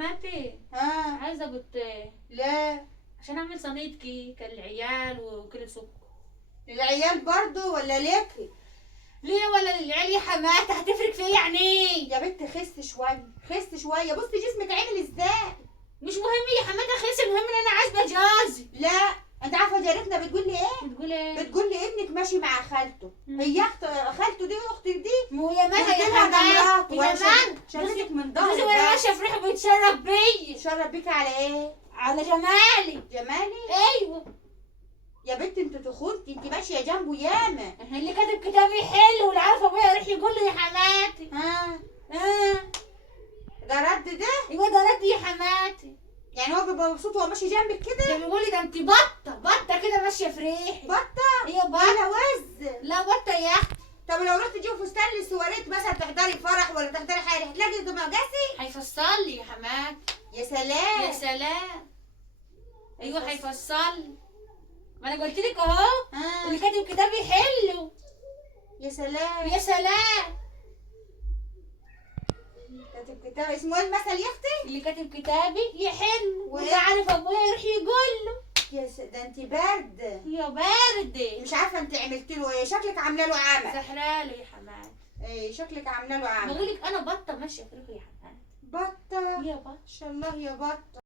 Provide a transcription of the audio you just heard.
حماتي ها؟ عايزه بيضتين لا. عشان اعمل صينيه كيك للعيال وكيلو سكر. العيال برضو ولا ليكي؟ ليه ولا للعيال يا حماتي؟ هتفرق في ايه يعني؟ يا بنت خس شويه، خس شويه، بصي جسمك عامل ازاي. مش مهم يا حماتي اخس، المهم ان انا عازبه جوزي. لا، انت عارفه جارتنا بتقول لي ايه؟ بتقول ايه؟ بتقول لي ابنك ماشي مع خالته. هي خالته دي اختك دي. مو يا مالها قلت يا لها ده حماتي؟ مراته يا مان شافتك من جوزي ظهرك وانا بس. ماشيه في ريحه بيتشرف بيا. شرب بيك على ايه؟ على جمالي. جمالي؟ ايوه. يا بنت انت تخنتي، انت ماشيه جنبه ياما. اللي كاتب كتابي حلو واللي عارفه ابويا يروح يقول لي يا حماتي. ها؟ اه ده رد ده؟ ايوه ده رد يا حماتي. يعني هو بيبقى مبسوط وهو ماشي جنبك كده؟ ده بيقول لي ده انت بطه كده ماشيه في ريحي. بطه؟ ايوه بطه. ولا وز؟ لا بطه يا اختي. طب لو رحت تجيب فستان للسواريت مثلا، تحضري فرح ولا تحضري حاجه، هتلاقي ده مقاسي؟ هيفصل لي يا حماتي. يا سلام. يا سلام. ايوه هيفصل لي. ما انا قلت لك اهو. ها؟ اللي كاتب كتابي حلو. يا سلام. يا سلام. كاتب كتاب اسمه ايه المثل يا اختي؟ اللي كاتب كتابي يا حلو وإيه؟ واللي عارف ابويا يروح يقول له. ده انت برد. يا باردة. مش عارفه انت عملت له ايه، شكلك عامله له عمل. سحراله يا حماتي. ايه شكلك عامله له عمل. بقول لك انا بطه ماشيه في ريحي يا حماتي. بطه؟ يا بطه. ما شاء الله يا بطه.